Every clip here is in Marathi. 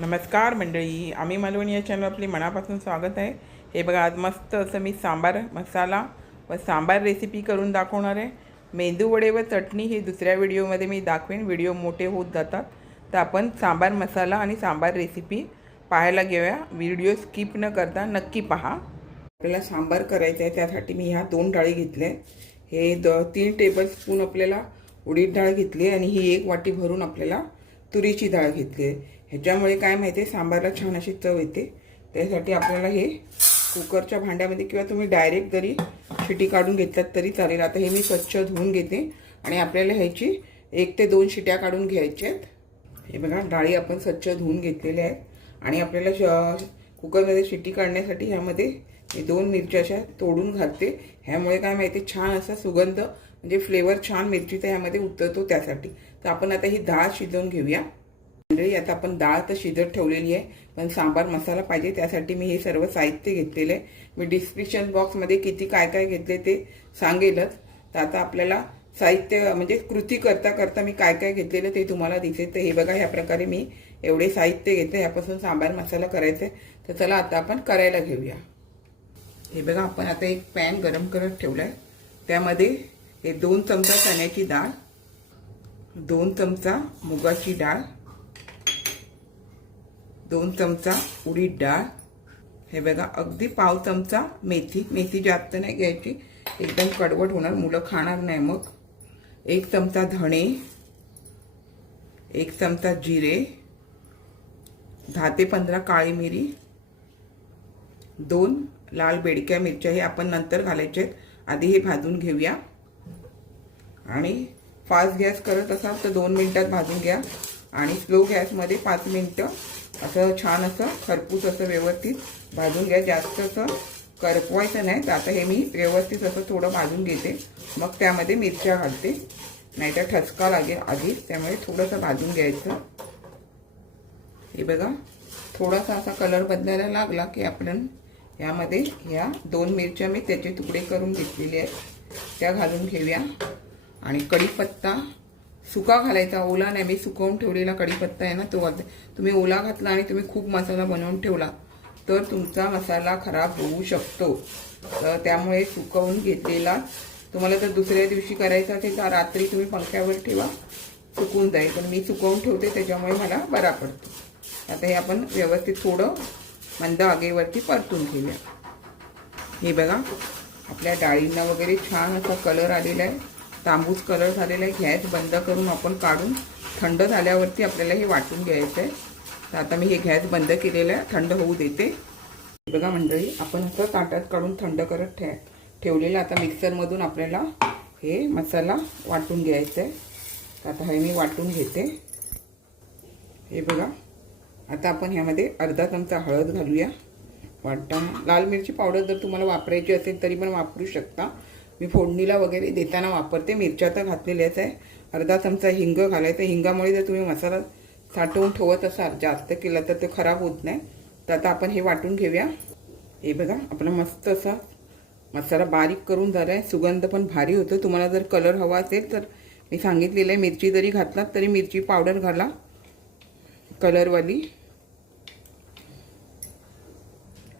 नमस्कार मंडळी, आम्ही मालवणी या चॅनल आपले मनापासून स्वागत आहे। हे बघा, आज मस्त असं मी सांबार मसाला व सांबार रेसिपी करून दाखवणार आहे। मेंदू वडे व चटणी हे दुसऱ्या व्हिडिओमध्ये मी दाखवेन, व्हिडिओ मोठे होत जातात। तर आपण सांबार मसाला आणि सांबार रेसिपी पाहायला घेऊया। व्हिडिओ स्किप न करता नक्की पहा। आपल्याला सांबार करायचं आहे, त्यासाठी मी ह्या 2 डाळी घेतल्या। हे 3 टेबलस्पून आपल्याला उडीद डाळ घेतली आणि ही 1 वाटी भरून आपल्याला तुरीची डाळ घेतली आहे। ह्याच्यामुळे काय माहिती आहे, सांबारला छान अशी चव येते। त्यासाठी आपल्याला हे कुकरच्या भांड्यामध्ये किंवा तुम्ही डायरेक्ट जरी शिटी काढून घेतलात तरी चालेल। आता हे मी स्वच्छ धुवून घेते आणि आपल्याला ह्याची 1 ते 2 शिट्या काढून घ्यायच्या आहेत। हे बघा, डाळी आपण स्वच्छ धुवून घेतलेल्या आहेत आणि आपल्याला कुकरमध्ये शिटी काढण्यासाठी ह्यामध्ये मी 2 मिरच्या अशा तोडून घालते। ह्यामुळे काय माहिती, छान असा सुगंध म्हणजे फ्लेवर छान मिरचीचा ह्यामध्ये उतरतो त्यासाठी। तर आपण आता ही डाळ शिजवून घेऊया। मंडळी, आता आपण डाळ तर शिजत ठेवलेली आहे, पण सांबार मसाला पाहिजे त्यासाठी मी हे सर्व साहित्य घेतलेले आहे। मी डिस्क्रिप्शन बॉक्समध्ये किती काय काय घेतले ते सांगेलच। तर आता आपल्याला साहित्य म्हणजे कृती करता करता मी काय काय घेतलेलं ते तुम्हाला दिसेल। तर हे बघा, ह्या प्रकारे मी एवढे साहित्य घेतले, ह्यापासून सांबार मसाला करायचा आहे। तर चला आता आपण करायला घेऊया। हे बघा, आपण आता एक पॅन गरम करत ठेवला आहे। त्यामध्ये हे 2 चमचा चण्याची डाळ, 2 चमचा मुगाची डाळ, 2 चमचा उडीद डाळ, हे बघा अगदी पाव चमचा मेथी, मेथी जास्त नाही घ्यायची, एकदम कडवट होणार, मुलं खाणार नाही मग। 1 चमचा धणे, 1 चमचा जिरे, 10 ते 15 काळी मिरी, 2 लाल बेडक्या मिरच्या, हे आपण नंतर घालायचे, आधी हे भाजून घेऊया। आणि फास्ट गॅस करत असाल तर 2 मिनिटात भाजून घ्या आणि स्लो गॅसमध्ये 5 मिनिटं असं छान असं खरपूस असं व्यवस्थित भाजून घ्या। जास्त असं करपवायचं नाही। तर आता हे मी व्यवस्थित असं थोडं भाजून घेते, मग त्यामध्ये मिरच्या घालते, नाहीतर ठसका लागेल आधीच, त्यामुळे थोडंसं भाजून घ्यायचं। हे बघा, थोडासा असा कलर बदलायला लागला की आपण यामध्ये ह्या 2 मिरच्या मी त्याचे तुकडे करून घेतलेले आहेत त्या घालून घेऊया। आणि कढीपत्ता सुका घालायचा, ओला नाही। मी सुकवून ठेवलेला कढीपत्ता आहे ना, तो घालते। तुम्ही ओला घातला आणि तुम्ही खूप मसाला बनवून ठेवला तर तुमचा मसाला खराब होऊ शकतो। तर त्यामुळे सुकवून घेतलेला, तुम्हाला जर दुसऱ्या दिवशी करायचा असेल तर रात्री तुम्ही पंख्यावर ठेवा, सुकून जाईल। पण मी सुकवून ठेवते त्याच्यामुळे मला बरा पडतो। आता हे आपण व्यवस्थित थोडं मंद आगेवरती परतून घेऊया। हे बघा, आपल्या डाळींना वगैरे छान असा कलर आलेला आहे, तांबूस कलर झालेला आहे। गॅस बंद करून आपण काढून थंड झाल्यावरती आपल्याला हे वाटून घ्यायचं आहे। तर आता मी हे गॅस बंद केलेलं आहे, थंड होऊ देते। बघा मंडळी, आपण असं ताटात काढून थंड करत ठेवलेलं। आता मिक्सरमधून आपल्याला हे मसाला वाटून घ्यायचा आहे। तर आता हे मी वाटून घेते। हे बघा, आता आपण ह्यामध्ये अर्धा चमचा हळद घालूया वाटताना। लाल मिरची पावडर जर तुम्हाला वापरायची असेल तरी पण वापरू शकता, मी फोडणीला वगैरे देताना वापरते। मिरच्या तर घातलेल्याच आहे। अर्धा चमचा हिंग घालायचा, हिंगामुळे जर तुम्ही मसाला साठवून ठेवत असाल जास्त केला तर ते खराब होत नाही। तर आता आपण हे वाटून घेऊया। हे बघा, आपला मस्त असा मसाला बारीक करून झाला आहे, सुगंध पण भारी होतो। तुम्हाला जर कलर हवा असेल तर मी सांगितलेलं आहे, मिरची जरी घातलात तरी मिरची पावडर घाला कलरवाली।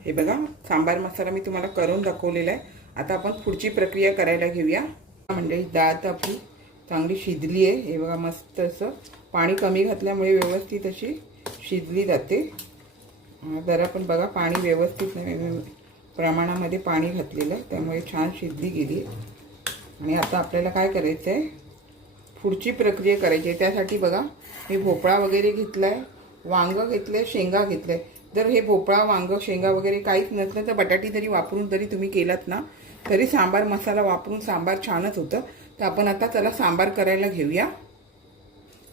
हे बघा, सांबार मसाला मी तुम्हाला करून दाखवलेला आहे। आता आपण पुढची प्रक्रिया करायला घेऊया। म्हणजे डाळ तर आपली चांगली शिजली आहे। हे बघा, मस्त असं पाणी कमी घातल्यामुळे व्यवस्थित अशी शिजली जाते। जरा पण बघा, पाणी व्यवस्थित प्रमाणामध्ये पाणी घातलेलं आहे, त्यामुळे छान शिजली गेली। आणि आता आपल्याला काय करायचं आहे, पुढची प्रक्रिया करायची आहे। त्यासाठी बघा, मी भोपळा वगैरे घेतला आहे, वांगं घेतलं आहे, शेंगा घेतलं आहे। जर हे भोपळा, वांगं, शेंगा वगैरे काहीच नसलं तर बटाटी जरी वापरून जरी तुम्ही केलात ना तरी सांबार मसाला वापरून सांबार छानच होतं। तर आपण आता चला सांबार करायला घेऊया।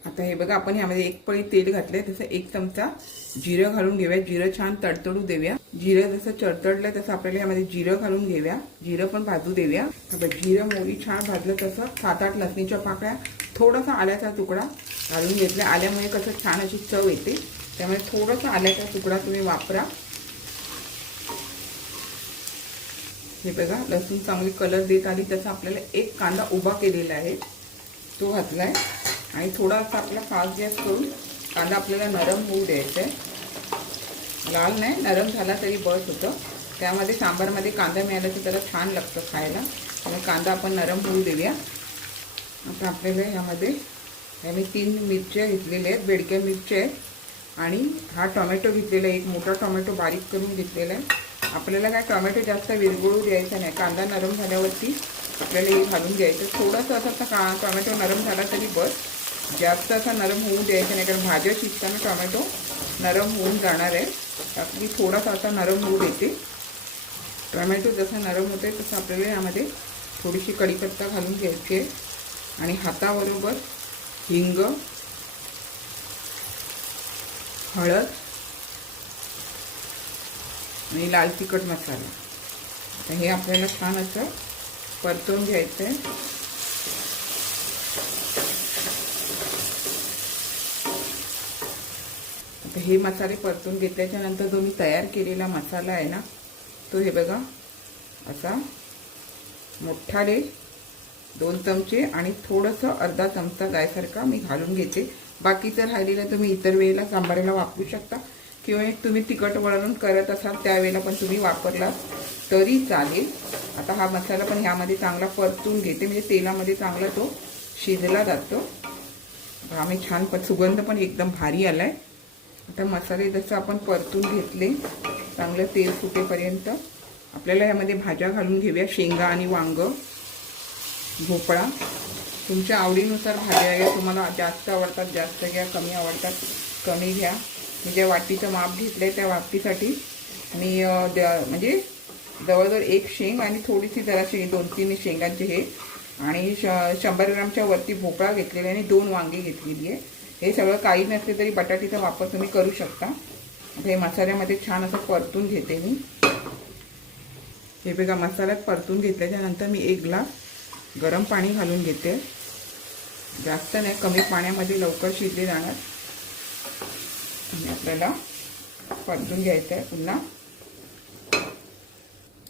आता हे बघा, आपण ह्यामध्ये 1 पळी तेल घातलंय, तसं 1 चमचा जिरं घालून घेऊया। जिरं छान तडतडू देऊया। जिरं जसं तडतडलं तसं आपल्याला ह्यामध्ये जिरं घालून घेऊया, जिरं पण भाजू देऊया। आता जिरं मोहरी छान भाजलं तसं 7-8 लसणीच्या पाकळ्या, थोडासा आल्याचा तुकडा घालून घेतला। आल्यामुळे कसं छान अशी चव येते, त्यामुळे थोडासा आल्याचा तुकडा तुम्ही वापरा। हे बघा, लसूण चांगली कलर देत आली तसं आपल्याला 1 कांदा उभा केलेला आहे तो घातलाय। आणि थोडासा आपला फास्ट गॅस करून कांदा आपल्याला नरम होऊ द्यायचा आहे। लाल नाही, नरम झाला तरी बस होतं. त्यामध्ये सांबारमध्ये कांदा मिळाला तर त्याला छान लागतं खायला. त्यामुळे कांदा आपण नरम होऊ देऊया. आता आपल्याला ह्यामध्ये मी 3 मिरच्या घेतलेल्या आहेत, बेडक्या मिरच्या आहेत. आणि हा टोमॅटो घेतलेला आहे, एक मोठा टोमॅटो बारीक करून घेतलेला आहे. आपल्याला काय टोमॅटो जास्त विरघळू द्यायचा नाही. कांदा नरम झाल्यावरती आपल्याला हे घालून द्यायचं. थोडंसं असा टोमॅटो नरम झाला तरी बस, जास्त असा नरम होऊ द्यायचा नाही, कारण भाज्या शिजताना टोमॅटो नरम होऊन जाणार आहे. आपली थोडासा असा नरम होऊ देते. टोमॅटो जसा नरम होते तसं आपल्याला यामध्ये थोडीशी कढीपत्ता घालून घ्यायची आहे. आणि हाताबरोबर हिंग, हळद आणि लाल तिखट मसाला, तर हे आपल्याला छान असं परतवून घ्यायचं आहे. आता हे मसाले परतून घेतल्याच्या नंतर जो मी तयार केलेला मसाला आहे ना, तो हे बघा असा मोठाले 2 चमचे आणि थोडंसं अर्धा चमचा जायसारखा मी घालून घेते. बाकीचं राहिलेलं तुम्ही इतर वेळेला सांबाराला वापरू शकता, किंवा तुम्ही तिखट वळण करत असाल त्यावेळेला पण तुम्ही वापरला तरी चालेल. आता हा मसाला पण ह्यामध्ये चांगला परतून घेते, म्हणजे तेलामध्ये चांगला तो शिजला जातो. आम्ही छान सुगंध पण एकदम भारी आलाय. आता मसाले जसं आपण परतून घेतले चांगलं तेल सुटेपर्यंत, आपल्याला ह्यामध्ये भाज्या घालून घेऊया. शेंगा आणि वांग, भोपळा, तुमच्या आवडीनुसार भाज्या घ्या. तुम्हाला जास्त आवडतात जास्त घ्या, कमी आवडतात कमी घ्या. मी ज्या वाटीचं माप घेतलं आहे त्या वाटीसाठी मी म्हणजे जवळजवळ 1 शेंग आणि थोडीशी जराशी 2-3 शेंगांचे हे, आणि 100 ग्रामच्या वरती भोपळा घेतलेला आणि 2 वांगी घेतलेली आहे. हे सगळं काही नसले तरी बटाट्याचा वापर तुम्ही करू शकता. आता हे मसाल्यामध्ये छान असं परतून घेते मी. हे बघा मसाल्यात परतून घेतल्याच्या नंतर मी 1 ग्लास गरम पाणी घालून घेते. जास्त नाही, कमी पाण्यामध्ये लवकर शिजले जाणार. आणि आपल्याला परतून घ्यायचं आहे पुन्हा.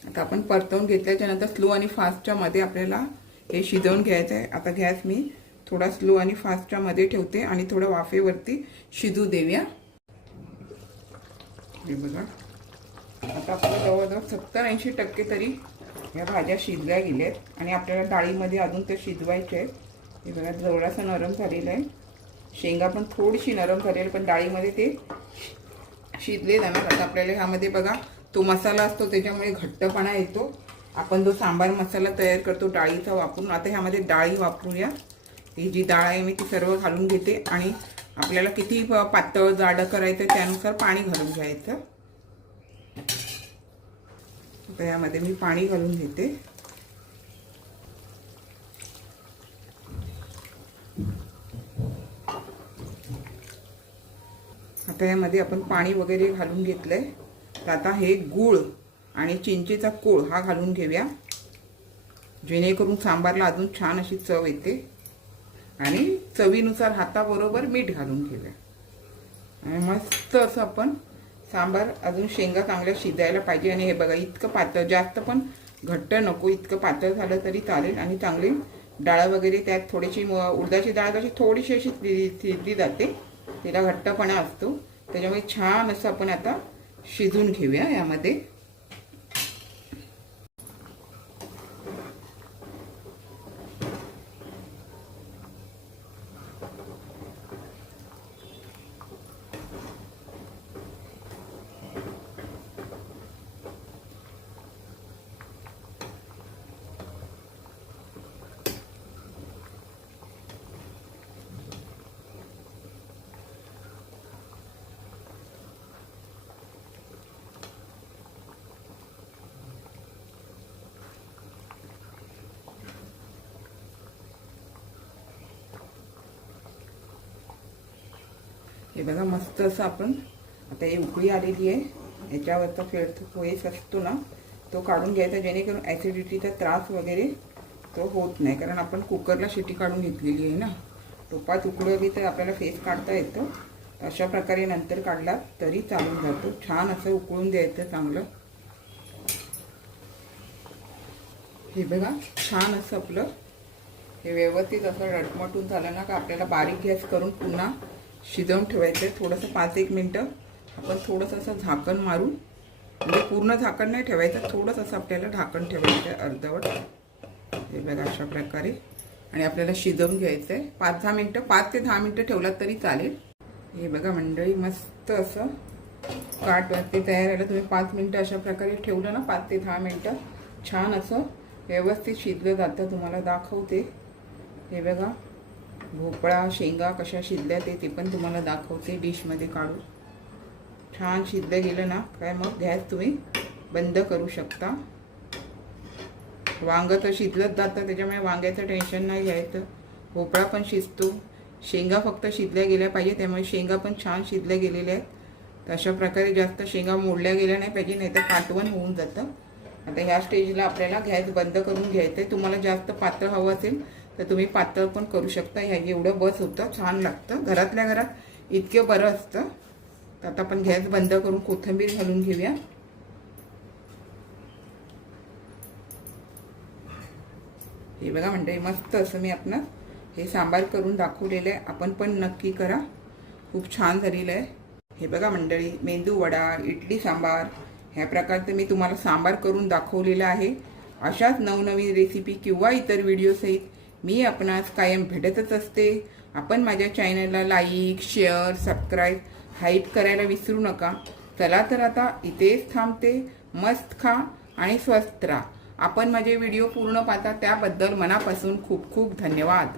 आता आपण परतवून घेतल्याच्या नंतर स्लो आणि फास्टच्या मध्ये आपल्याला हे शिजवून घ्यायचं आहे. आता गॅस मी थोडा स्लो आणि फास्टच्या मध्ये ठेवते आणि थोडं वाफेवरती शिजू देऊया. हे बघा आता आपल्याला जवळजवळ 70-80% तरी या भाज्या शिजल्या गेल्यात. आणि आपल्याला डाळीमध्ये अजून ते शिजवायचे आहेत. हे बघा जवळसा नरम झालेलं आहे. शेंगा पण थोडीशी नरम झालेली, पण डाळीमध्ये ते शिजले जाणार. आता आपल्याला ह्यामध्ये बघा तो मसाला असतो त्याच्यामुळे घट्टपणा येतो. आपण जो सांबार मसाला तयार करतो डाळीचा वापरून, आता ह्यामध्ये डाळी वापरूया. ही जी डाळ आहे मी ती सर्व घालून घेते. आणि आपल्याला किती पातळ जाडं करायचं त्यानुसार पाणी घालून घ्यायचं. आता यामध्ये मी पाणी घालून घेते. आता यामध्ये आपण पाणी वगैरे घालून घेतलंय. तर आता हे गूळ आणि चिंचेचा कोळ हा घालून घेऊया, जेणेकरून सांबारला अजून छान अशी चव येते. आणि चवीनुसार हाताबरोबर मीठ घालून घेऊया. आणि मस्त असं आपण सांबार, अजून शेंगा चांगल्या शिजायला पाहिजे. आणि हे बघा इतकं पातळ, जास्त पण घट्ट नको, इतकं पातळ झालं तरी चालेल. आणि चांगली डाळ वगैरे त्यात थोडीशी उडदाची डाळ कशी थोडीशी अशी शिजली जाते, तिला घट्टपणा असतो. त्याच्यामुळे छान असं आपण आता शिजून घेऊया यामध्ये. हे बघा मस्त असं आपण आता हे उकळी आलेली आहे, याच्यावरचा फेस असतो ना तो काढून घ्यायचा, जेणेकरून ॲसिडिटीचा त्रास वगैरे तो होत नाही. कारण आपण कुकरला शिटी काढून घेतलेली आहे ना. टोपात उकळली तर आपल्याला फेस काढता येतो. अशा प्रकारे नंतर काढला तरी चालून जातो. छान असं उकळून द्यायचं चांगलं. हे बघा छान असं आपलं हे व्यवस्थित असं रटमटून झालं ना का आपल्याला बारीक गॅस करून पुन्हा शिजवून ठेवायचं. थोडंसं 5-1 मिनटं आपण थोडंसं असं झाकण मारून, म्हणजे पूर्ण झाकण नाही ठेवायचं, थोडंसं असं आपल्याला झाकण ठेवायचं आहे अर्धवट. हे बघा अशा प्रकारे. आणि आपल्याला शिजवून घ्यायचं आहे 5-10 मिनटं, 5 ते 10 मिनटं ठेवलात तरी चालेल. हे बघा मंडळी, मस्त असं काठवरती तयार आहे. तुम्ही 5 मिनटं अशा प्रकारे ठेवलं ना, 5 ते 10 मिनटं, छान असं व्यवस्थित शिजलं जातं. तुम्हाला दाखवते. हे बघा भोपळा शेंगा कशा शिजल्या ते पण तुम्हाला दाखवते. डिशमध्ये काढून छान शिजलं गेलं ना काय, मग गॅस तुम्ही बंद करू शकता. वांग तर शिजलंच जातं, त्याच्यामुळे वांग्याचं टेन्शन नाही घ्यायचं. भोपळा पण शिजतो, शेंगा फक्त शिजल्या गेल्या पाहिजे, त्यामुळे शेंगा पण छान शिजल्या गेलेल्या आहेत. तर अशा प्रकारे जास्त शेंगा मोडल्या गेल्या नाही पाहिजे, नाही तर पाटवण होऊन जातं. आता ह्या स्टेजला आपल्याला गॅस बंद करून घ्यायचं आहे. तुम्हाला जास्त पातळ हवं असेल तर तुम्ही पातळ पण करू शकता. ह्या एवढं बस होतं, छान लागतं. घरातल्या घरात इतकं बरं असतं. तर आता आपण गॅस बंद करून कोथिंबीर घालून घेऊया. हे बघा मंडळी, मस्त असं मी आपण हे सांबार करून दाखवलेलं आहे. आपण पण नक्की करा, खूप छान झालेलं आहे. हे बघा मंडळी, मेंदू वडा, इडली सांबार ह्या प्रकारचं मी तुम्हाला सांबार करून दाखवलेलं आहे. अशाच नवनवीन रेसिपी किंवा इतर व्हिडिओसहित मी आपणास कायम भेटतच असते. आपण माझ्या चॅनलला लाईक, शेअर, सबस्क्राईब, हाईप करायला विसरू नका. चला तर आता इथेच थांबते. मस्त खा आणि स्वस्थ राहा. आपण माझे व्हिडिओ पूर्ण पाहता त्याबद्दल मनापासून खूप खूप धन्यवाद.